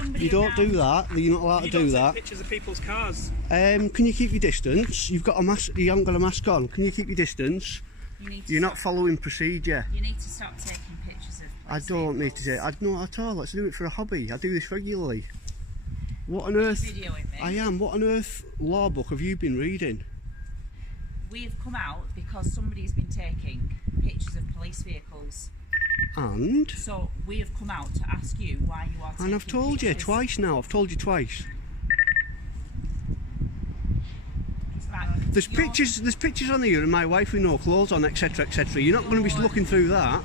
somebody You don't around. do that. You're not allowed to do that. Pictures of people's cars. Can you keep your distance? You've got a mask. You haven't got a mask on. Can you keep your distance? You're not following procedure. You need to stop taking pictures of I don't need to say. I don't at all. Let's do it for a hobby. I do this regularly. What on earth? Are you videoing me? I am. What on earth law book have you been reading? We have come out because somebody's been taking pictures of police vehicles. And? So we have come out to ask you why you are taking And I've told you twice now. I've told you twice. Right. There's pictures on here of my wife with no clothes on, etc, etc. You're not going to be looking through that.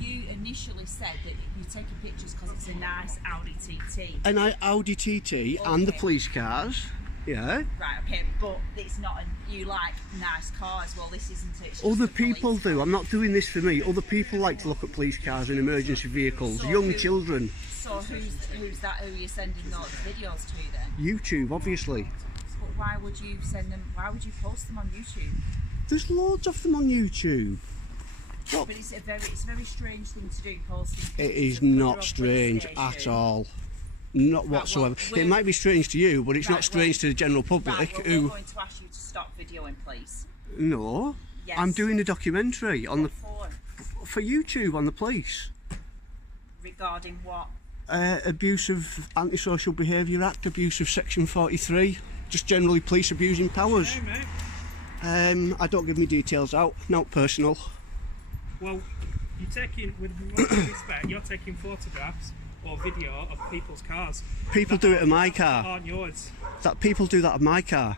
You initially said that you're taking pictures because it's a nice Audi TT. An Audi TT and the police cars. Yeah. Right, okay, but it's not, you like nice cars. Well, this isn't it. It's just Other a police people do. car. I'm not doing this for me. Other people like to look at police cars and emergency vehicles. So Young children. So who's that? Who you're sending those videos to then? YouTube, obviously. But why would you send them? Why would you post them on YouTube? There's loads of them on YouTube. But it's a very strange thing to do, posting. It is pictures of not Clitheroe strange police at station. all. Not whatsoever. well, It might be strange to you, but it's Right, not strange to the general public. Right, well, Who? we're going to ask you to stop videoing, please. No. Yes. I'm doing a documentary on the For for YouTube on the police. regarding what? Abuse of Antisocial Behaviour Act, abuse of Section 43, just generally police abusing powers. Hey, mate. I don't give me details out, not personal. Well, you're taking, with all due respect, you're taking photographs or video of people's cars. People do it in my That car. aren't yours. That people do that in my car,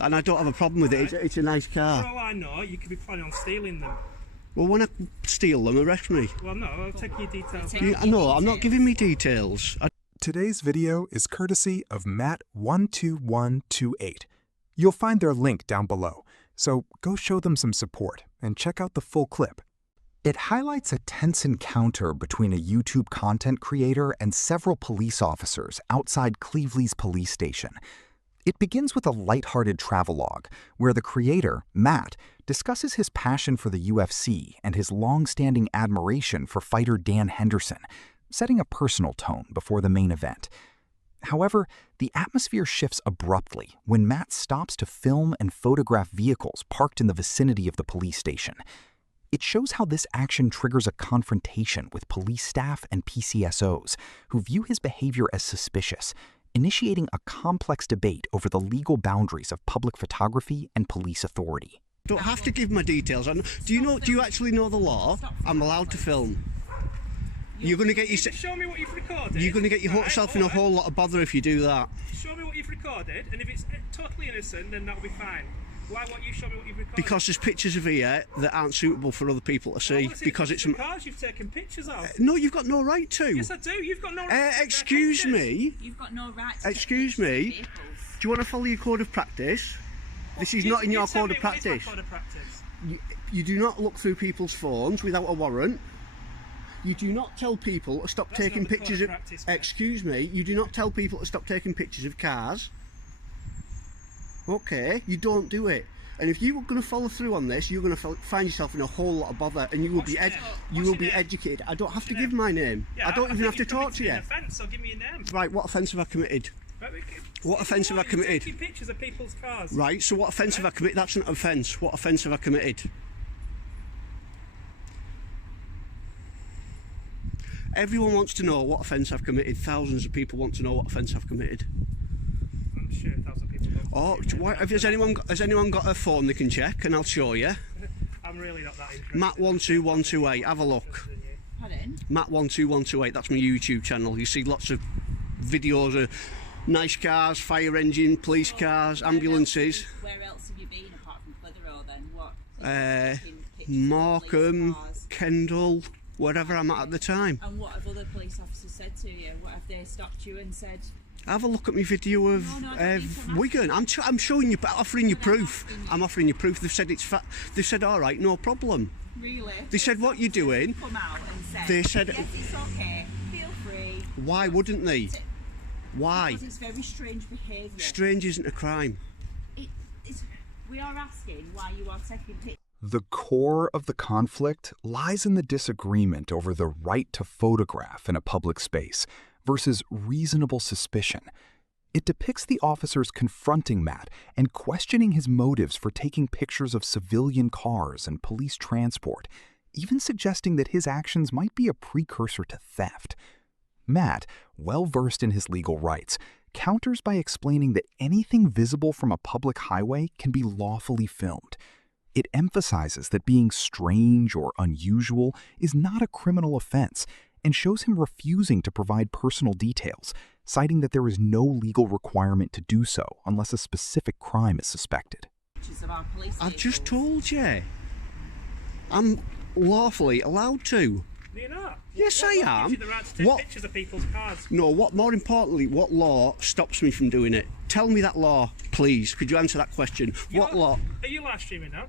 and I don't have a problem with it. It's a nice For car. all I know, you could be planning on stealing them. Well, when I steal them, arrest me. Well, no, I'll take your details. I know. I'm not giving me details. Today's video is courtesy of Matt12128. You'll find their link down below, so go show them some support and check out the full clip. It highlights a tense encounter between a YouTube content creator and several police officers outside Cleveland's police station. It begins with a lighthearted travelogue where the creator, Matt, discusses his passion for the UFC and his long-standing admiration for fighter Dan Henderson, setting a personal tone before the main event. However, the atmosphere shifts abruptly when Matt stops to film and photograph vehicles parked in the vicinity of the police station. It shows how this action triggers a confrontation with police staff and PCSOs, who view his behavior as suspicious, initiating a complex debate over the legal boundaries of public photography and police authority. Don't have to give my details. Do you actually know the law? I'm allowed to film. You're going to get Show me what you've recorded. You're going to get yourself in a whole lot of bother if you do that. Show me what you've recorded, and if it's totally innocent, then that'll be fine. Why won't you show me what you've recorded? Because there's pictures of here that aren't suitable for other people to see. Because it's cars you've taken pictures of. No, you've got no right to. Yes, I do. You've got no right to. Excuse me. You've got no right to Excuse take me. pictures of vehicles. Do you want to follow your code of practice? This is not in your code of practice. You do not look through people's phones without a warrant. You do not tell people to stop taking pictures of. Excuse me. You do not tell people to stop taking pictures of cars. Okay, you don't do it. And if you were going to follow through on this, you're going to find yourself in a whole lot of bother, and you will be educated. I don't have to give my name. Yeah, I don't even have to talk to you. Offence, so give me your name. Right, what offence have I committed? What offence have I committed? Taking pictures of people's cars. Right, so what offence have I committed? That's an offence. What offence have I committed? Everyone wants to know what offence I've committed. Thousands of people want to know what offence I've committed. I'm sure 1,000 people don't. Oh, has anyone got a phone they can check, and I'll show you. I'm really not that interested. Matt12128, have a look. Pardon? Matt12128, that's my YouTube channel. You see lots of videos of nice cars, fire engine, police cars, ambulances. Where else have you been apart from Clitheroe then? What? Markham, Kendal, wherever I'm at the time. And what have other police officers said to you? What have they stopped you and said? Have a look at my video of Wigan. I'm showing you, offering you proof. I'm offering you proof. They've said it's they've said all right, no problem. Really? They said what you're doing. Come out and said, They said yes, it's okay. Feel free. Why wouldn't they? Why? Because it's very strange behaviour. Strange isn't a crime. We are asking why you are taking pictures. The core of the conflict lies in the disagreement over the right to photograph in a public space, versus reasonable suspicion. It depicts the officers confronting Matt and questioning his motives for taking pictures of civilian cars and police transport, even suggesting that his actions might be a precursor to theft. Matt, well versed in his legal rights, counters by explaining that anything visible from a public highway can be lawfully filmed. It emphasizes that being strange or unusual is not a criminal offense and shows him refusing to provide personal details, citing that there is no legal requirement to do so unless a specific crime is suspected. I've just told you. I'm lawfully allowed to. You're not. Yes, I am. Gives you the right to take pictures of people's cars? No, more importantly, what law stops me from doing it? Tell me that law, please. Could you answer that question? What law? Are you live streaming now?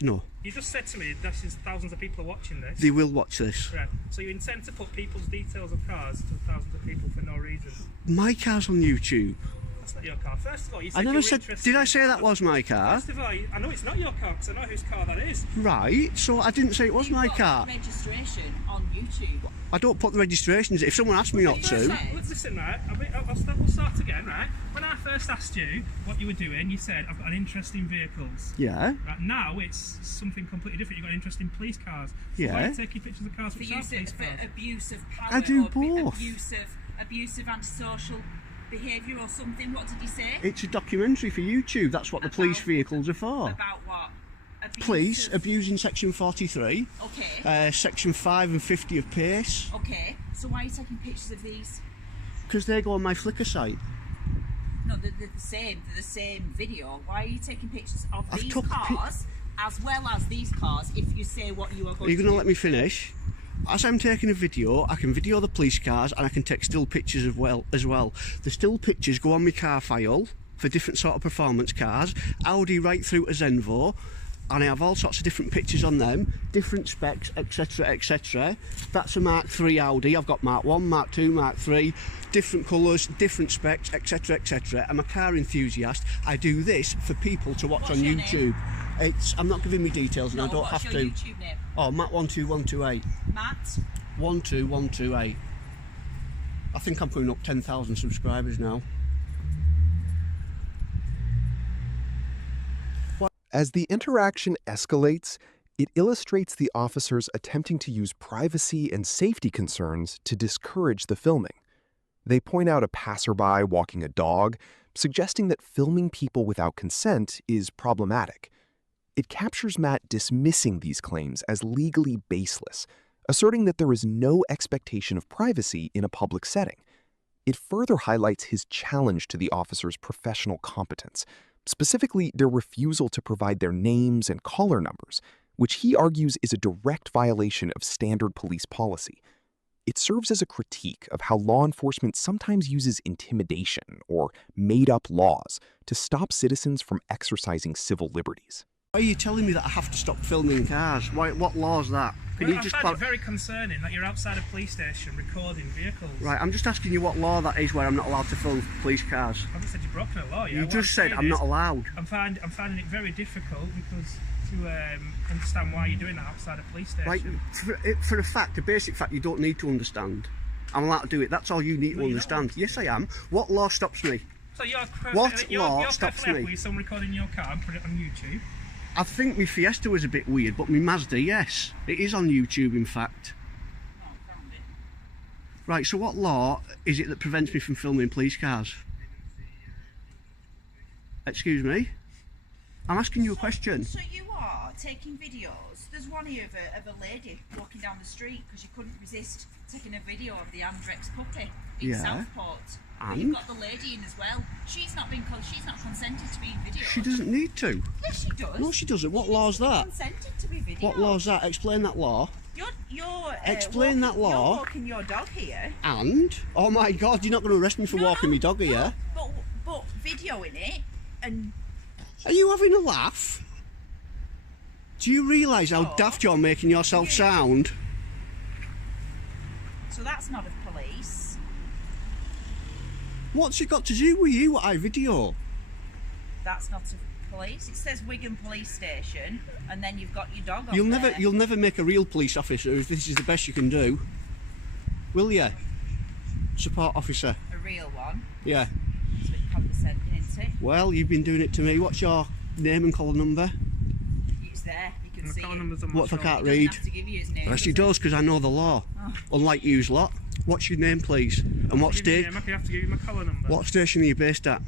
No. You just said to me that thousands of people are watching this. They will watch this. Right. So you intend to put people's details of cars to thousands of people for no reason? My car's on YouTube. That's not your car. First of all, you said I never you were said. interested Did I in say that cars. was my car? First of all, I know it's not your car because I know whose car that is. Right. So I didn't say it was my car. Registration on YouTube. I don't put the registrations. If someone asked me not to. Listen, right. We'll start again, right? When I first asked you what you were doing, you said I've got an interest in vehicles. Yeah. Right now, it's something completely different. You've got an interest in police cars. So Yeah. why are you taking pictures of cars which aren't police For cars? abuse of power. I do or both. Abusive antisocial behaviour or something. What did he say? It's a documentary for YouTube. That's what the police vehicles are for. About what? Police abusing Section 43. Okay. Section 5 and 50 of pace. Okay. So why are you taking pictures of these? Because they go on my Flickr site. No, they're the same. They're the same video. Why are you taking pictures of I've these took cars as well as these cars? If you say what you are going Are you to going to do? let me finish? As I'm taking a video, I can video the police cars and I can take still pictures as well. The still pictures go on my car file for different sort of performance cars, Audi right through to Zenvo, and I have all sorts of different pictures on them, different specs, etc, etc. That's a Mark III Audi. I've got Mark 1, Mark 2, Mark 3, different colours, different specs, etc, etc. I'm a car enthusiast. I do this for people to watch What's on your YouTube. name? I'm not giving me details and No, I don't what's have your to. YouTube name? Oh, Matt12128. Matt? 12128. I think I'm putting up 10,000 subscribers now. As the interaction escalates, it illustrates the officers attempting to use privacy and safety concerns to discourage the filming. They point out a passerby walking a dog, suggesting that filming people without consent is problematic. It captures Matt dismissing these claims as legally baseless, asserting that there is no expectation of privacy in a public setting. It further highlights his challenge to the officers' professional competence, specifically their refusal to provide their names and caller numbers, which he argues is a direct violation of standard police policy. It serves as a critique of how law enforcement sometimes uses intimidation or made-up laws to stop citizens from exercising civil liberties. Why are you telling me that I have to stop filming cars? What law is that? Can you just I find it very concerning that you're outside a police station recording vehicles. Right, I'm just asking you what law that is where I'm not allowed to film police cars. I haven't said you've broken a law yet. You just said I'm not allowed. I'm finding it very difficult because to understand why you're doing that outside a police station. Right, for a fact, a basic fact you don't need to understand. I'm allowed to do it. That's all you need to understand. Yes, I am. What law stops me? So you're law stops me? With someone recording your car and put it on YouTube. I think my Fiesta was a bit weird, but my Mazda, yes. It is on YouTube, in fact. Right, so what law is it that prevents me from filming police cars? Excuse me? I'm asking you a question. So you are taking videos. There's one here of a lady walking down the street because you couldn't resist taking a video of the Andrex puppy in Southport. And? You've got the lady in as well. She's not consented to be in videos. She doesn't need to. Yes, she does. No, she doesn't. What law's that? Consented to be videos. What law's that? Explain that law. You're Explain that law. You're walking your dog here. And? Oh my God, you're not going to arrest me for walking my dog here. But videoing it and... Are you having a laugh? Do you realise how daft you're making yourself sound? So that's not of police. What's it got to do with you, what I video? That's not of police. It says Wigan Police Station, and then you've got your dog on You'll never make a real police officer if this is the best you can do, will you? support officer? A real one. Yeah. It's a bit condescending, isn't it? Well, you've been doing it to me. What's your name and collar number? It's there. You can The see collar it. numbers on my What if I shoulder. can't He doesn't read? have to give you his name. Yes, he does, because I know the law. Oh. Unlike yous lot. What's your name, please? And what Give me your state? name, I have to give you my collar number. What station are you based at?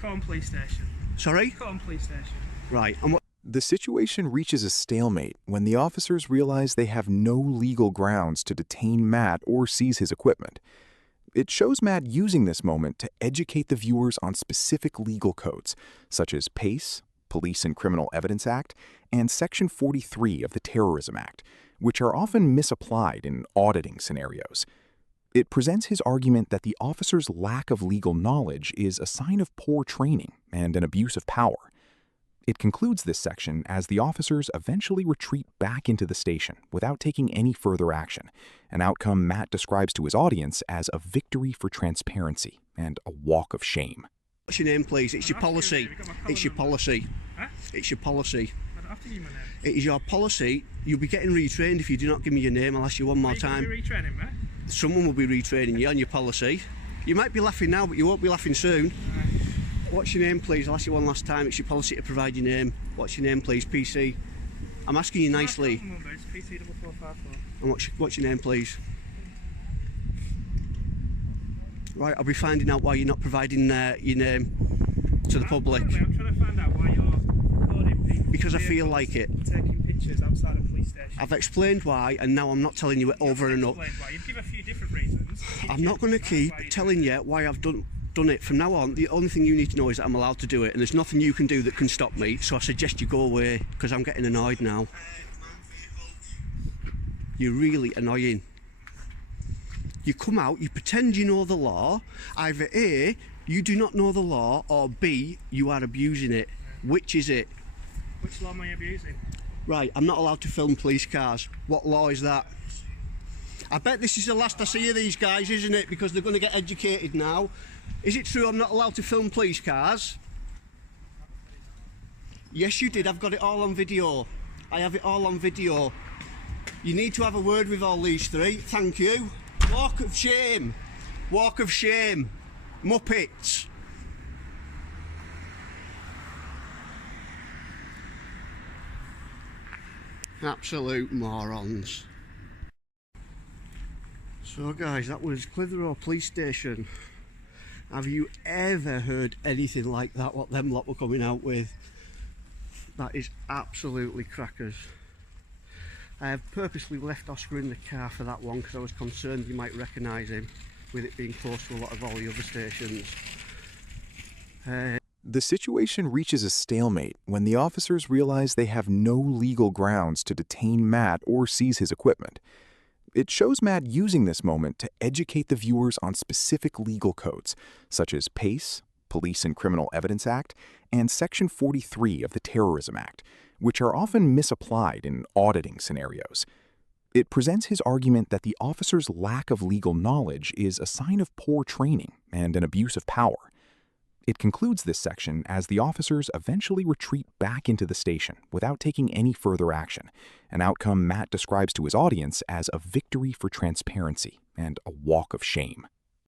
Colne Police Station. Sorry? Colne Police Station. Right. And what? The situation reaches a stalemate when the officers realize they have no legal grounds to detain Matt or seize his equipment. It shows Matt using this moment to educate the viewers on specific legal codes, such as PACE, Police and Criminal Evidence Act, and Section 43 of the Terrorism Act, which are often misapplied in auditing scenarios. It presents his argument that the officer's lack of legal knowledge is a sign of poor training and an abuse of power. It concludes this section as the officers eventually retreat back into the station without taking any further action, an outcome Matt describes to his audience as a victory for transparency and a walk of shame. What's your name, please? It's your policy. It's your policy. Huh? It's your policy. I don't have to give you my name. It is your policy. You'll be getting retrained if you do not give me your name. I'll ask you one more Are you going to time. be retraining me? Someone will be retraining you on your policy. You might be laughing now, but you won't be laughing soon. What's your name, please? I'll ask you one last time. It's your policy to provide your name. What's your name, please? PC. I'm asking you nicely. My number is PC4454. And what's your name, please? Right, I'll be finding out why you're not providing your name to the public. I'm trying to find out why you're recording people. Because I feel like it. Taking pictures outside a police station. I've explained why, and now I'm not telling you it over and up. You've given a few different reasons. I'm not going to keep telling you why I've done it. From now on, the only thing you need to know is that I'm allowed to do it, and there's nothing you can do that can stop me, so I suggest you go away, because I'm getting annoyed now. You're really annoying. You come out, you pretend you know the law. Either A, you do not know the law, or B, you are abusing it. Which is it? Which law am I abusing? Right, I'm not allowed to film police cars. What law is that? I bet this is the last I see of these guys, isn't it? Because they're going to get educated now. Is it true I'm not allowed to film police cars? Yes, you did. I've got it all on video. I have it all on video. You need to have a word with all these three. Thank you. Walk of shame. Walk of shame. Muppets. Absolute morons. So guys, that was Clitheroe Police Station. Have you ever heard anything like that, what them lot were coming out with? That is absolutely crackers. I have purposely left Oscar in the car for that one because I was concerned you might recognise him with it being close to a lot of all the other stations. The situation reaches a stalemate when the officers realize they have no legal grounds to detain Matt or seize his equipment. It shows Matt using this moment to educate the viewers on specific legal codes, such as PACE, Police and Criminal Evidence Act, and Section 43 of the Terrorism Act, which are often misapplied in auditing scenarios. It presents his argument that the officer's lack of legal knowledge is a sign of poor training and an abuse of power. It concludes this section as the officers eventually retreat back into the station without taking any further action, an outcome Matt describes to his audience as a victory for transparency and a walk of shame.